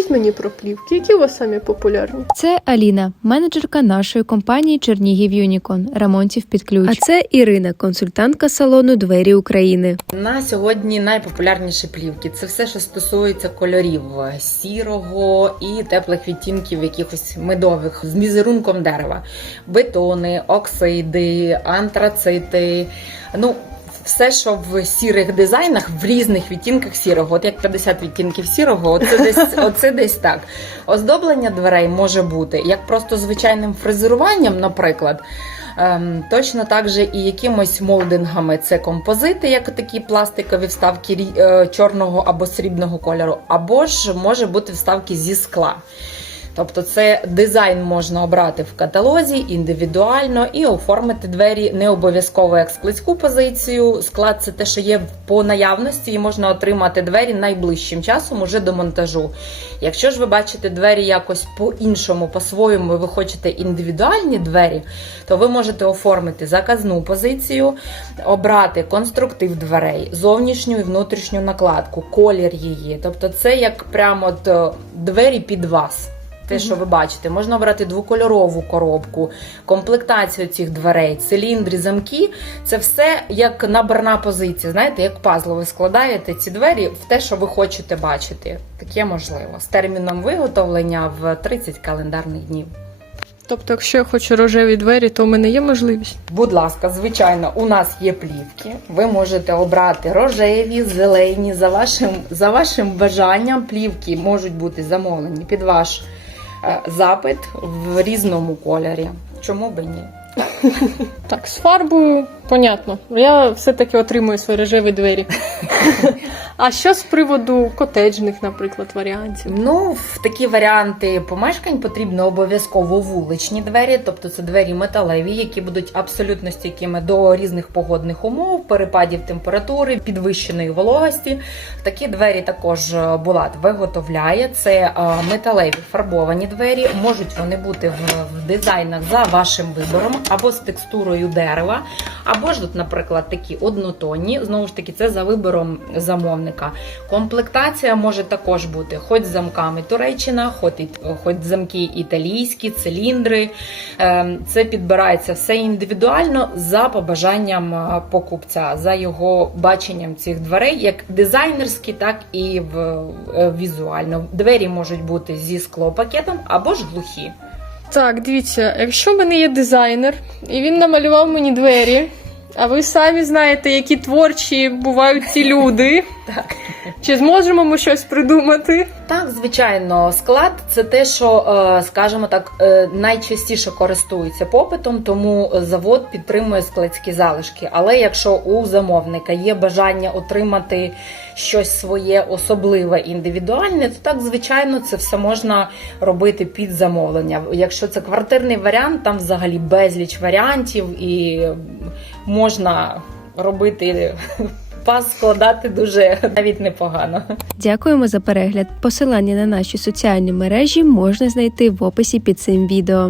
Розкажіть мені про плівки, які у вас самі популярні? Це Аліна, менеджерка нашої компанії Чернігів Юнікон, ремонтів під ключ. А це Ірина, консультантка салону Двері України. На сьогодні найпопулярніші плівки це все, що стосується кольорів сірого і теплих відтінків, якихось медових з візерунком дерева, бетони, оксиди, антрацити. Ну, все, що в сірих дизайнах, в різних відтінках сірого, от як 50 відтінків сірого, оце десь, оце десь так. Оздоблення дверей може бути як просто звичайним фрезеруванням, наприклад. Ем, точно так же і якимось молдингами це композити, як такі пластикові вставки е, чорного або срібного кольору, або ж може бути вставки зі скла. Тобто це дизайн можна обрати в каталозі індивідуально і оформити двері не обов'язково як складську позицію. Склад це те, що є по наявності, і можна отримати двері найближчим часом уже до монтажу. Якщо ж ви бачите двері якось по-іншому, по-своєму, ви хочете індивідуальні двері, то ви можете оформити заказну позицію, обрати конструктив дверей, зовнішню і внутрішню накладку, колір її. Тобто, це як прямо от, е, двері під вас. Те, що ви бачите, можна обрати двокольорову коробку, комплектацію цих дверей, циліндри, замки. Це все як наборна позиція. Знаєте, як пазл ви складаєте ці двері в те, що ви хочете бачити. Таке можливо. З терміном виготовлення в 30 календарних днів. Тобто, якщо я хочу рожеві двері, то у мене є можливість. Будь ласка, звичайно, у нас є плівки. Ви можете обрати рожеві, зелені, за вашим, за вашим бажанням. Плівки можуть бути замовлені під ваш запит в різному кольорі. Чому би ні? Так, з фарбою, понятно. Я все-таки отримую свої рожеві двері. А що з приводу котеджних, наприклад, варіантів? Ну, в такі варіанти помешкань потрібно обов'язково вуличні двері, тобто це двері металеві, які будуть абсолютно стійкими до різних погодних умов, перепадів температури, підвищеної вологості. Такі двері також е, Булат виготовляє. Це е, металеві фарбовані двері. Можуть вони бути в, в дизайнах за вашим вибором, або з текстурою дерева, або ж, от, наприклад, такі однотонні. Знову ж таки, це за вибором замовника. Комплектація може також бути хоч замками Туреччина, хоч замки італійські, циліндри. Ем, Це підбирається все індивідуально за побажанням е, покупця, за його баченням цих дверей, як дизайнерські, так і в, е, візуально. Двері можуть бути зі склопакетом або ж глухі. Так, дивіться, якщо в мене є дизайнер, і він намалював мені двері, а ви самі знаєте, які творчі бувають ці люди. Так. Чи зможемо ми щось придумати? Так, звичайно, склад це те, що, е, скажімо так, е, найчастіше користується попитом, тому завод підтримує складські залишки. Але якщо у замовника є бажання отримати щось своє особливе, індивідуальне, то так, звичайно, це все можна робити під замовлення. Якщо це квартирний варіант, там взагалі безліч варіантів і можна робити пас складати дуже навіть непогано. Дякуємо за перегляд. Посилання на наші соціальні мережі можна знайти в описі під цим відео.